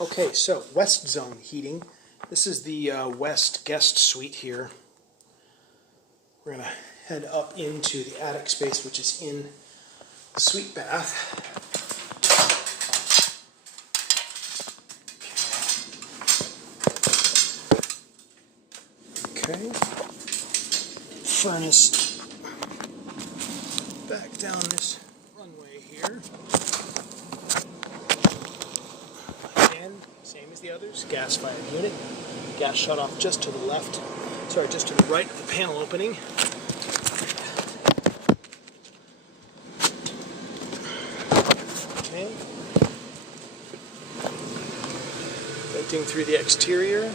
Okay, so West Zone heating. This is the West guest suite here. We're going to head up into the attic space, which is in the suite bath. Okay. Furnace back down this runway here. Again, same as the others, gas-fired unit. Gas shut off just to the left, sorry, just to the right of the panel opening. Okay. Venting through the exterior.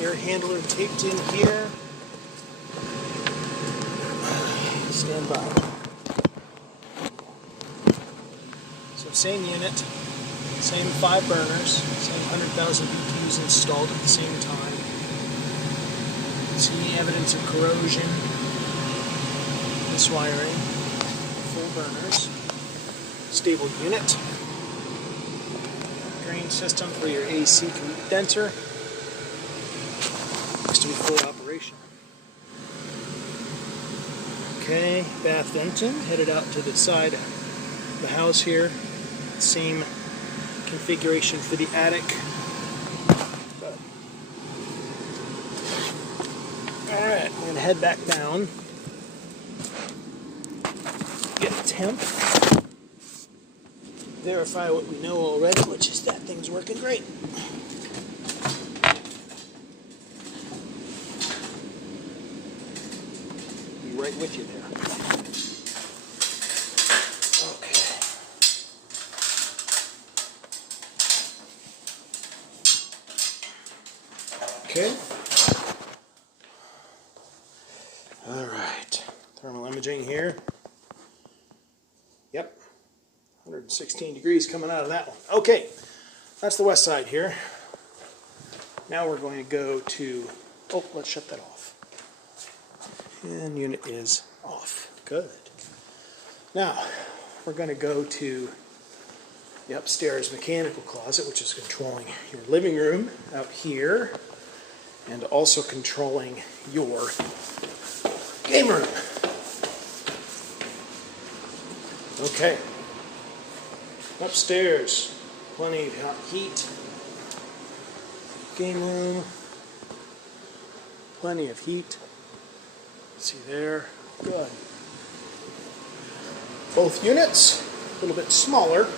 Air handler taped in here. Stand by. So same unit, same 5 burners, same 100,000 BTUs installed at the same time. See evidence of corrosion, miswiring, full burners, stable unit, drain system for your AC condenser. To be fully operational. Okay, bath venting headed out to the side of the house here. Same configuration for the attic. Alright, I'm going to head back down. Get a temp. Verify what we know already, which is that thing's working great. Right with you there. Okay. Okay. All right. Thermal imaging here. Yep. 116 degrees coming out of that one. Okay. That's the west side here. Now we're going to go to, oh, let's shut that off. And unit is off. Good. Now, we're going to go to the upstairs mechanical closet, which is controlling your living room out here, and also controlling your game room. Okay. Upstairs, plenty of hot heat. Game room, plenty of heat. See there, good. Both units, a little bit smaller.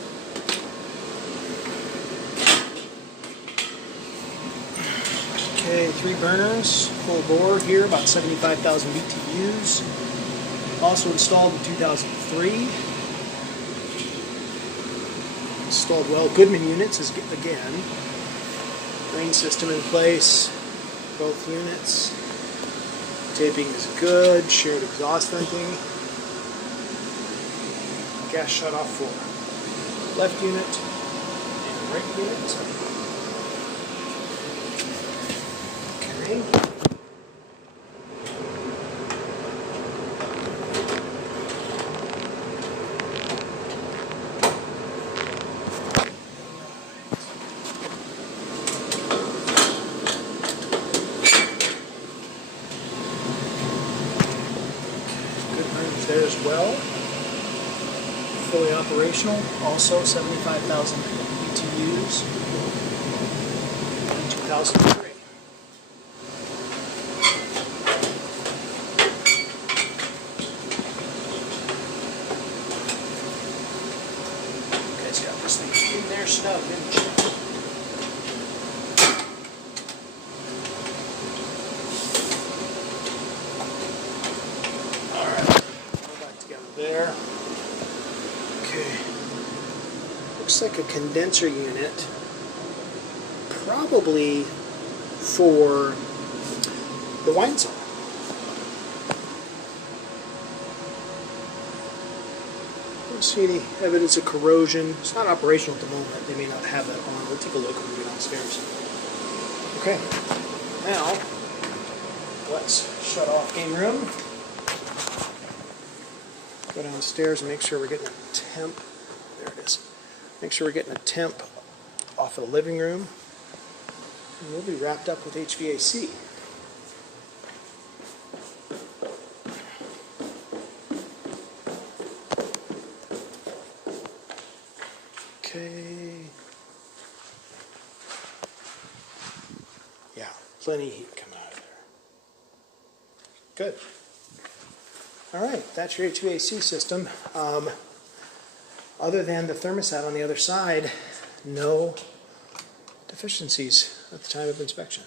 Okay, 3 burners, full bore here, about 75,000 BTUs. Also installed in 2003. Installed well. Goodman units is again. Drain system in place, both units. Taping is good, shared exhaust venting, gas shut off for left unit and right unit. Okay. There as well, fully operational, also 75,000 BTUs in 2003. You guys got this thing in there snug, didn't you? There. Okay. Looks like a condenser unit, probably for the wine cellar. Don't see any evidence of corrosion. It's not operational at the moment. They may not have that on. We'll take a look when we get downstairs. Okay. Now, let's shut off game room. Go downstairs and make sure we're getting a temp. There it is. Make sure we're getting a temp off of the living room. And we'll be wrapped up with HVAC. Okay. Yeah, plenty of heat coming out of there. Good. All right, that's your HVAC system. Other than the thermostat on the other side, no deficiencies at the time of inspection.